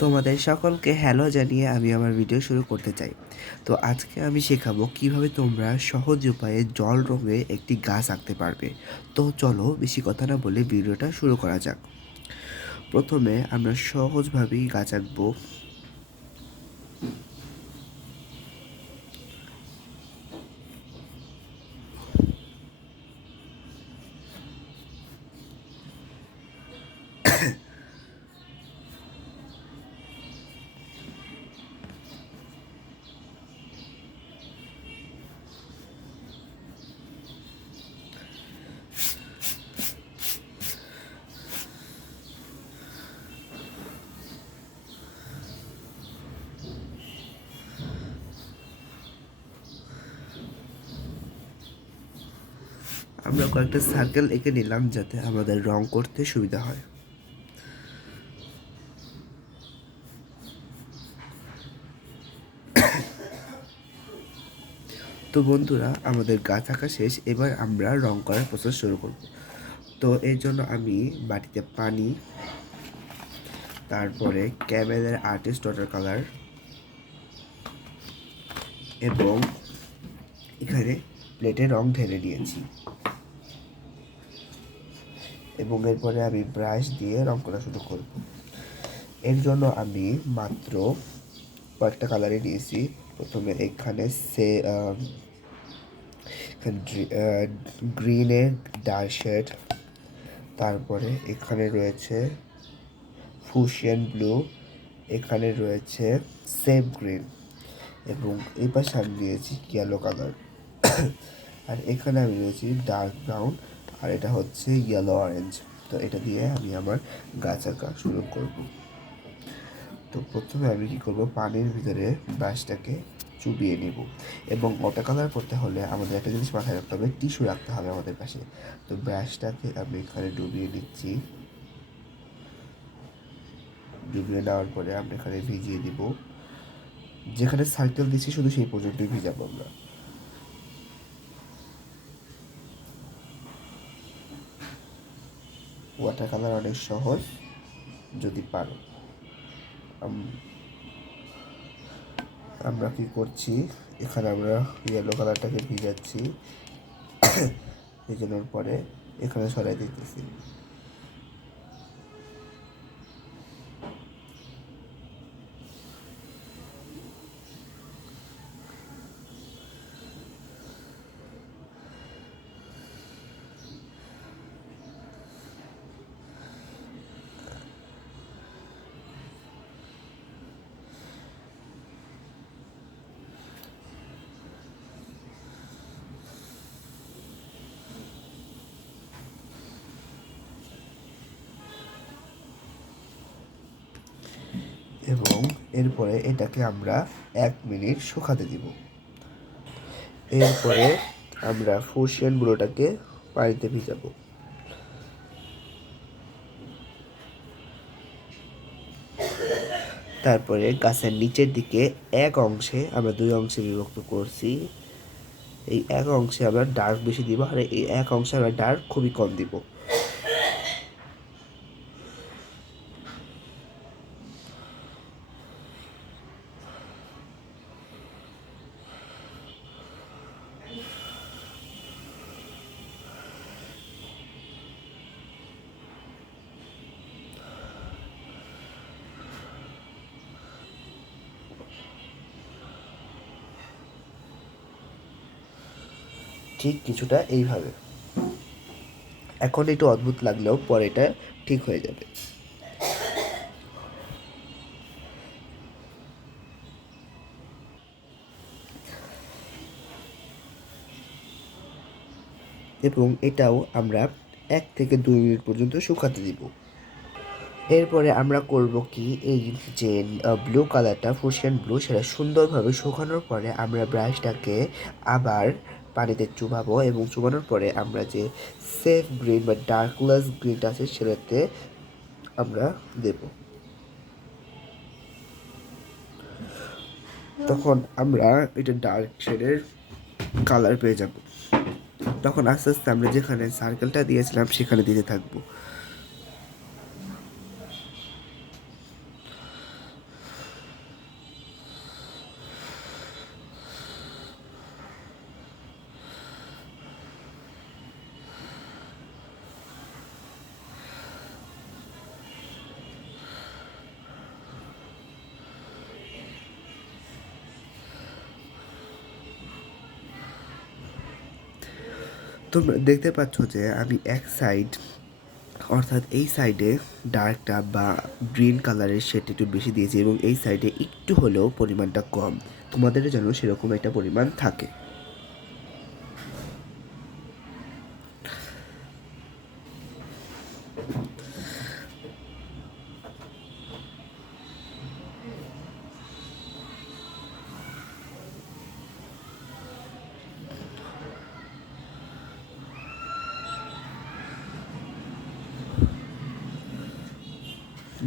তোমাদের সকলকে হ্যালো জানিয়ে আমি আমার ভিডিও শুরু করতে চাই। তো আজকে আমি শেখাবো কিভাবে তোমরা সহজ উপায়ে জল রঙে একটি গাছ আঁকতে পারবে। তো চলো বেশি কথা না বলে ভিডিওটা শুরু করা যাক। প্রথমে আমরা সহজভাবেই গাছ আঁকবো। আমরা কয়েকটা সার্কেল এঁকে নিলাম যাতে আমাদের রং করতে সুবিধা হয়। তো বন্ধুরা, আমাদের গাছ আঁকা শেষ। এবার আমরা রং করার প্রসেস শুরু করব। তো এর জন্য আমি বাটিতে পানি, তারপরে ক্যামেলের আর্টিস্ট ওয়াটার কালার এবং এখানে প্লেটে রং ঢেলে নিয়েছি এবং এরপরে আমি ব্রাশ দিয়ে রং করা শুরু করব। এর জন্য আমি মাত্র কয়েকটা কালারই নিয়েছি। প্রথমে এখানে গ্রিনের ডার্ক শেড, তারপরে এখানে রয়েছে ফুশিয়ান ব্লু, এখানে রয়েছে সেফ গ্রিন এবং এই পাশে আমি দিয়েছি ইয়েলো কালার। আর এখানে আমি দিয়েছি ডার্ক ব্রাউন, আর এটা হচ্ছে ইয়েলো অরেঞ্জ। তো এটা দিয়ে আমি আমার গাছ আঁকা শুরু করব। তো প্রথমে আমি কী করব, পানির ভিতরে ব্রাশটাকে চুবিয়ে নিব এবং ওয়াটার কালার করতে হলে আমাদের একটা জিনিস মাথায় রাখতে হবে, টিস্যু রাখতে হবে আমাদের পাশে। তো ব্রাশটাকে আমি এখানে ডুবিয়ে নিচ্ছি। ডুবিয়ে নেওয়ার পরে আমরা এখানে ভিজিয়ে দিব। যেখানে সার্কেল দিচ্ছি শুধু সেই পর্যন্তই ভিজাবো আমরা। ওয়াটার কালার অনেক সহজ যদি পারো। আমরা কি করছি, এখানে আমরা ইয়েলো কালারটাকে ভিজাচ্ছি, ভিজানোর পরে এখানে সরাই দিতেছি। এবং এরপরে এটাকে আমরা 1 মিনিট শুকাতে দিব। এরপরে আমরা ফুশিয়ান ব্লুটাকে পানিতে ভিজাবো। তারপরে গাছের নিচের দিকে এক অংশে আমরা 2 অংশে বিভক্ত করছি। এই এক অংশে আমরা ডার্ক বেশি দিব, আর এই এক অংশে আমরা ডার্ক খুবই কম দিব। ঠিক কিছুটা এইভাবে। এখন একটু অদ্ভুত লাগলেও পরে এটা ঠিক হয়ে যাবে। এবং এটাও আমরা 1 থেকে 2 মিনিট পর্যন্ত শুকাতে দিব। এরপরে আমরা করব কি, এই যে ব্লু কালারটা ফুশিয়ান ব্লু, সেটা সুন্দরভাবে শুকানোর পরে আমরা ব্রাশটাকে আবার পানিতে চুবাবো এবং চুবানোর পরে আমরা যে সেফ গ্রিন বা ডার্কলেস গ্রিনটা আছে সেটাতে আমরা দেব। তখন আমরা এটা ডার্ক শেডের কালার পেয়ে যাব। তখন আস্তে আস্তে আমরা যেখানে সার্কেলটা দিয়েছিলাম সেখানে দিতে থাকবো। তোমরা দেখতে পাচ্ছ যে আমি এক সাইড, অর্থাৎ এই সাইডে ডার্কটা বা গ্রিন কালারের শেড একটু বেশি দিয়েছি এবং এই সাইডে একটু হলেও পরিমাণটা কম। তোমাদের যেন সেরকম একটা পরিমাণ থাকে।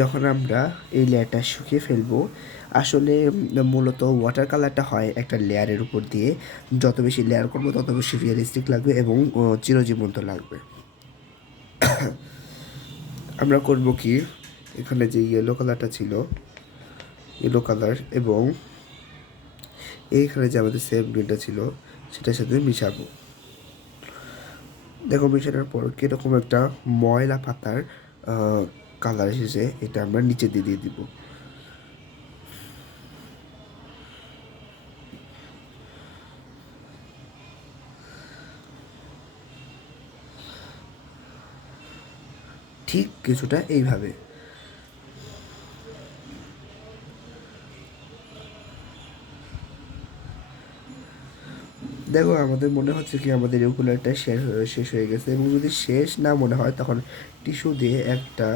যখন আমরা এই লেয়ারটা শুকিয়ে ফেলবো, আসলে মূলত ওয়াটার কালারটা হয় একটা লেয়ারের উপর দিয়ে, যত বেশি লেয়ার করবো তত বেশি রিয়েলিস্টিক লাগবে এবং চিরজীবন্ত লাগবে। আমরা করব কি, এখানে যে ইয়েলো কালারটা ছিল, ইয়েলো কালার, এবং এইখানে যে আমাদের সেম গ্রিনটা ছিল সেটার সাথে মিশাবো। দেখো মিশানোর পর কীরকম একটা ময়লা পাতার কালার এসেছে, এটা আমরা নিচে দিয়ে দিব। ঠিক কিছুটা এইভাবে। দেখো আমাদের মনে হচ্ছে কি আমাদের রেগুলারটা শেষ হয়ে গেছে, এবং যদি শেষ না মনে হয় তখন টিস্যু দিয়ে একটা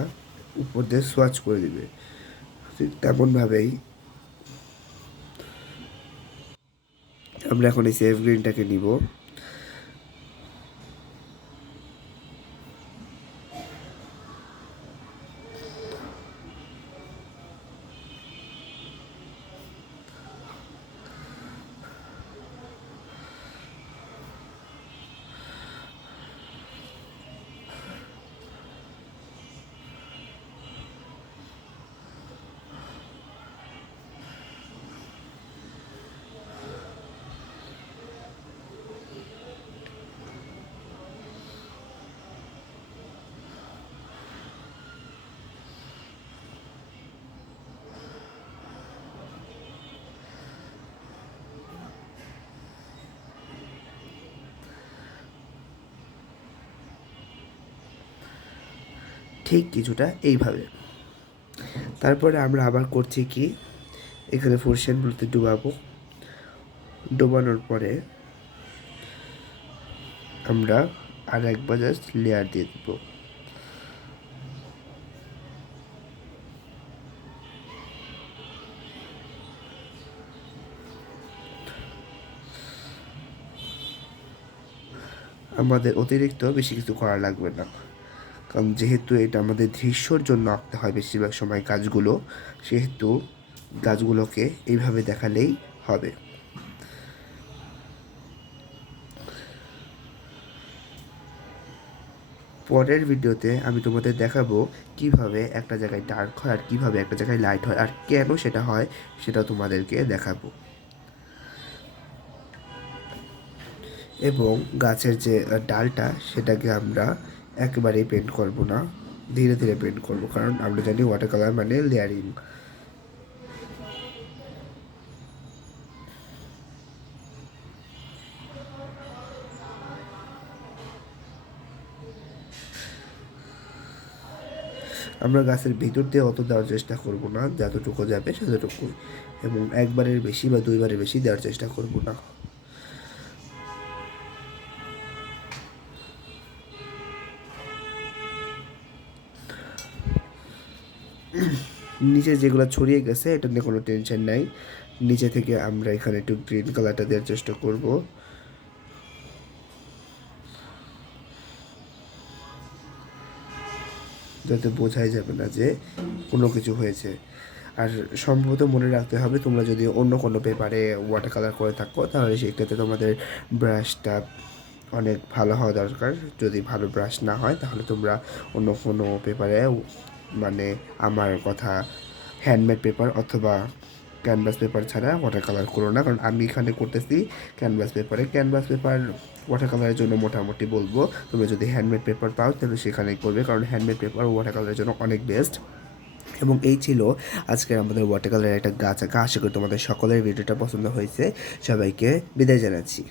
উপর দিয়ে সোয়াচ করে দিবে। ঠিক তেমনভাবেই আমরা এখন এই সেফ গ্রিনটাকে নিব। ঠিক কিছুটা এইভাবে। তারপরে আমরা আবার করছি কি, এখানে ফোরশিয়ান ব্লুতে ডুবাবো। ডোবানোর পরে আমরা আর একবার জাস্ট লেয়ার দিয়ে দেবো। আমাদের অতিরিক্ত বেশি কিছু করা লাগবে না, কারণ যেহেতু এটা আমাদের দৃশ্যর জন্য আঁকতে হয় বেশিরভাগ সময় গাছগুলো, সেহেতু গাছগুলোকে এইভাবে দেখালেই হবে। পরের ভিডিওতে আমি তোমাদের দেখাবো কিভাবে একটা জায়গায় ডার্ক হয় আর কিভাবে একটা জায়গায় লাইট হয়, আর কেন সেটা হয় সেটা তোমাদেরকে দেখাবো। এবং গাছের যে ডালটা সেটাকে আমরা একেবারেই পেন্ট করব না, ধীরে ধীরে পেন্ট করব, কারণ আমরা জানি ওয়াটার কালার মানে লেয়ারিং। আমরা গাছের ভিতর দিয়ে অত দেওয়ার চেষ্টা করব না, যতটুকু যাবে ততটুকু, এবং একবারের বেশি বা দুইবারের বেশি দেওয়ার চেষ্টা করব না। নিচে যেগুলো ছড়িয়ে গেছে এটা নিয়ে কোনো টেনশন নাই, নিচে থেকে আমরা এখানে একটু গ্রিন কালারটা দেওয়ার চেষ্টা করব। যাতে বোঝাই যাবে না যে কোনো কিছু হয়েছে। আর সম্ভবত মনে রাখতে হবে, তোমরা যদি অন্য কোনো পেপারে ওয়াটার কালার করে থাকো তাহলে সেক্ষেত্রে তোমাদের ব্রাশটা অনেক ভালো হওয়া দরকার। যদি ভালো ব্রাশ না হয় তাহলে তোমরা অন্য কোনো পেপারে, মানে আমার কথা হ্যান্ডমেড পেপার অথবা ক্যানভাস পেপার ছাড়া ওয়াটার কালার করো না, কারণ আমি এখানে করতেছি ক্যানভাস পেপারে। ক্যানভাস পেপার ওয়াটার কালারের জন্য মোটামুটি বলবো, তোমরা যদি হ্যান্ডমেড পেপার পাও তাহলে সেখানেই করবে, কারণ হ্যান্ডমেড পেপার ওয়াটার কালারের জন্য অনেক বেস্ট। এবং এই ছিল আজকের আমাদের ওয়াটার কালারের একটা গাছ আঁকা। আশা করি তোমাদের সকলের ভিডিওটা পছন্দ হয়েছে। সবাইকে বিদায় জানাচ্ছি।